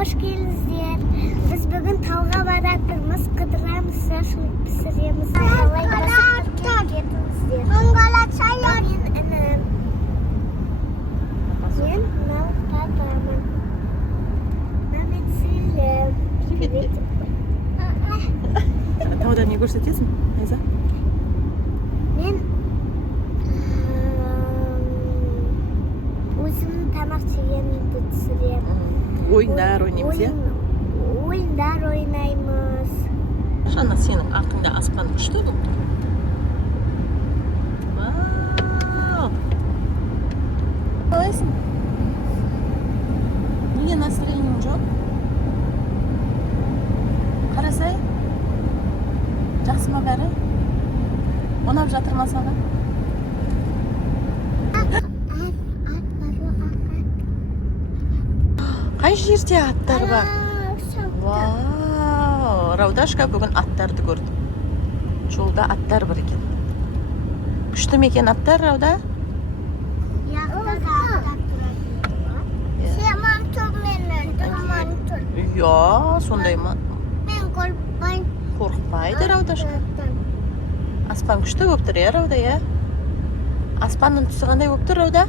hoş geldinizler. Biz bugün tavga baratırmız, kıdıramiz, şaşlık pişiremiz. Tongalar çaylar. Men Navkataman. Mehmet Selim. Привет. Tavada ne görsetesin? Ayza? Men o'zim tamoq yeganimni pishiraman. Oyunlar oynaymiz ya. Oyunlar oynaymiz. Şana senin артыңда аспан күшті болып тұр. Вау! Қалайсың? Неге настроениең жоқ? Қарасай? Жақсы ма бәрі? Ұнап жатыр ма саған? Қай жерде аттар бар? Вау! Раудашка бүгін аттарды көрді. Жолда аттар бар екен. Күшті ме екен аттар, Рауда? Иә, сондай ма? Мен қорықпаймын. Қорықпайды Раудашка. Аспан күшті болып тұр, иә, Рауда, иә? Аспанның түсі қандай болып тұр, Рауда?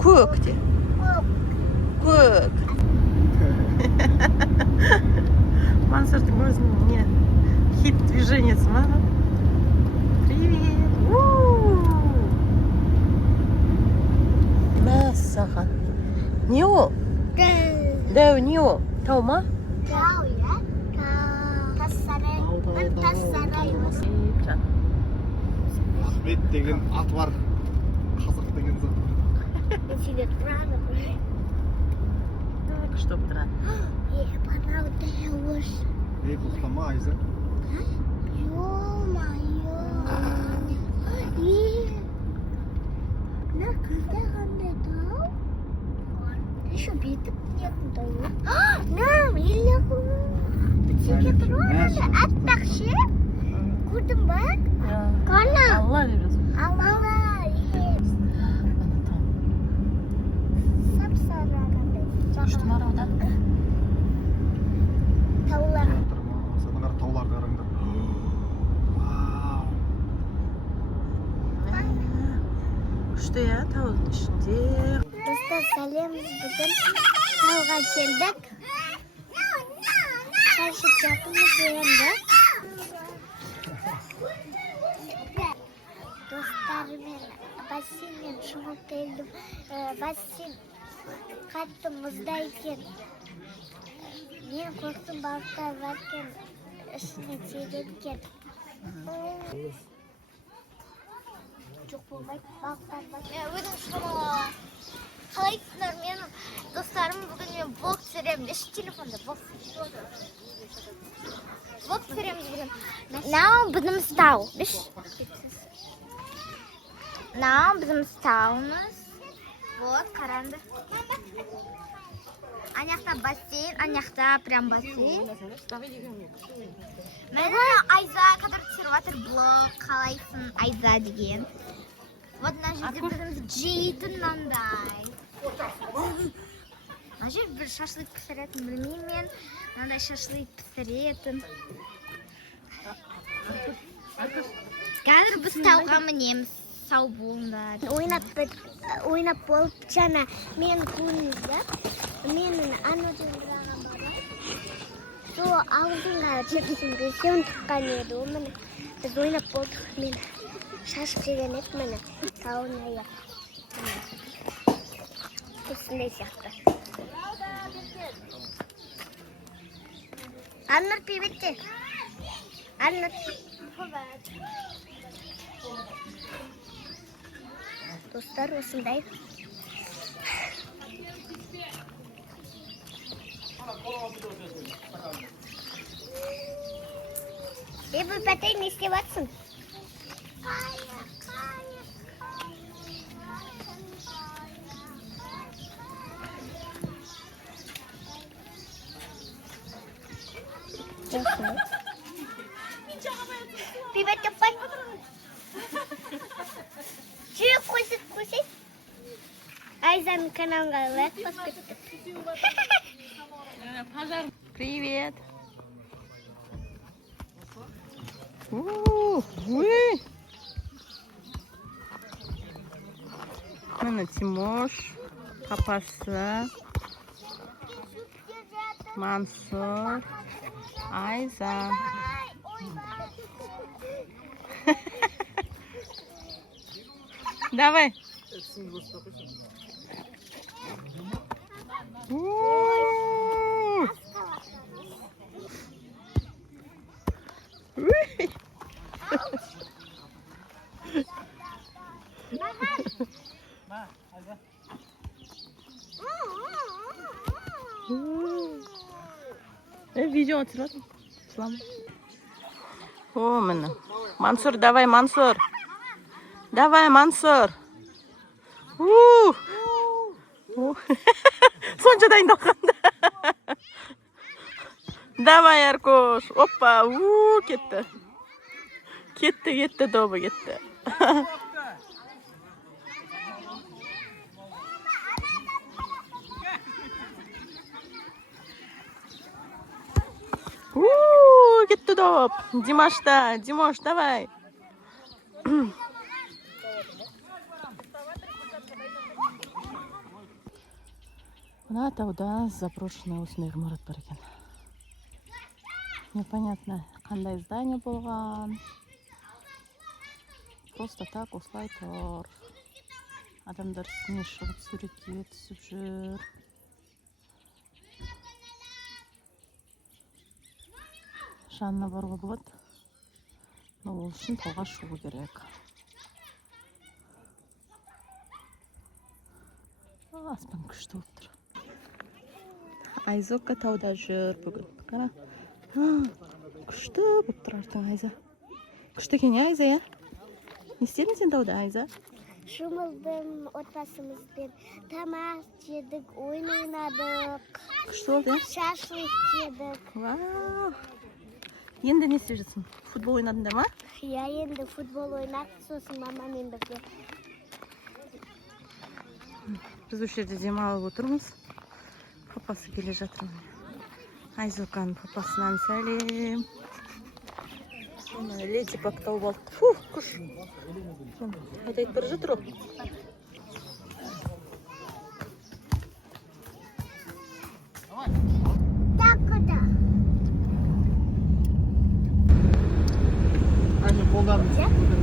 Көк де. Көк. Мансұрдың өзінің не? Хит движениесі ма? Привет. Мәссаған. Не о? Дәу, не о? Тау ма? Тау, иә? Тассарай. Тассарай осы. Ахмет деген ат бар. Қазақ деген зат бар. Сүйдет тұрады. Күшті болып тұрады. Анау дәуір. Тоқтама Айза. Ё-майо. Мына қандай қандай тау? Еще бүйтіп нетін тау. Мынау елі бітеге тұрады. Аппақ ше. Көрдің ба? Қана. Алла деп жазып. Алла. Сап-сары қандай. Күшті ма, Рауда? Таулар. Саған қара тауларды қараңдар. Вау. Күшті, иә, таудың ішінде. Dostlar salemiz bugün tavga geldik. Karşı çapımız yandı. Dostlar ben basinen шығып келдім. Бассейн қатты мұзда екен. Мен қорқтым, балықтар бар екен. Ішіне тиген екен. Жоқ болмайды, балықтар бар. Өзім шығамын. Қалайсыздар, менің достарым бүгін мен влог түсіремін. Еш телефонда влог түсіреміз бүгін. Мынау біздің тау. Мынау біздің тауымыз. Вот, қараңдар. Анаяқта бассейн, анаяқта прям бассейн. Мені Айза қазір түсіріп жатыр блог. Қалайсың Айза деген. Вот мына жерде біздің жейтін мынандай. Мына жер бір шашлык пісіретін, білмеймін мен. Мынандай шашлык пісіретін. Қазір біз тауға мінеміз. Сау болыңдар. Ойнап болып жаңа мен көрдіңіздер. Менің анау жеңдіраған бара. Сол аузыңға чекісінде сен тұққан еді. Міне біз ойнап болдық. Мен шашып жеген еді міне. Тауын аяқ. Осындай сияқты. Аннұр пейбетте. Аннұр. Dostlar osundayım. Bu peteği ne istiyorsun? Pipet cepat. Çık kusit. Айзаның каналға лайк басып кетті. Привет. Ой. Міне Тимош, папасы, Мансур, Айза. Давай. Видео түсіріп жатырмын. О, міне. Мансур, давай, Мансур. Давай, Мансур. Сонша дайындалғанда. Давай, Аркош. Опа, кетті. Кетті, добы кетті. Кетті доп. Димашта. Димаш, давай. Мына тауда заброшенный осындай ғимарат бар екен. Непонятно, қандай здание болған. Просто так осылай тұр. Адамдар үстіне шығып суретке түсіп жүр. Жанына баруға болады. Но ол үшін тауға шығу керек. Аспан күшті болып тұр. Айзока тауда жүр бүгін. Қара. Күшті болып тұр артың Айза. Күшті екен, Айза, я? Не істедің сен тауда, Айза? Шомылдым, отбасымызбен тамақ жедік, ойын ойнадық. Күшті болды, я? Шашлық жедік. Вау! Енді не істеп жатсың? Футбол ойнадыңдар ма? Я енді футбол ойнадық, сосын мамамен бірге. Біз осы жерде демалып отырмыз. Папасы келе жатыр. Айзоканың папасынан сәлем. Леди Баг тауып алды. Фух, күш. Айтайып бара жатыр о. Такыда. Aynı kollarını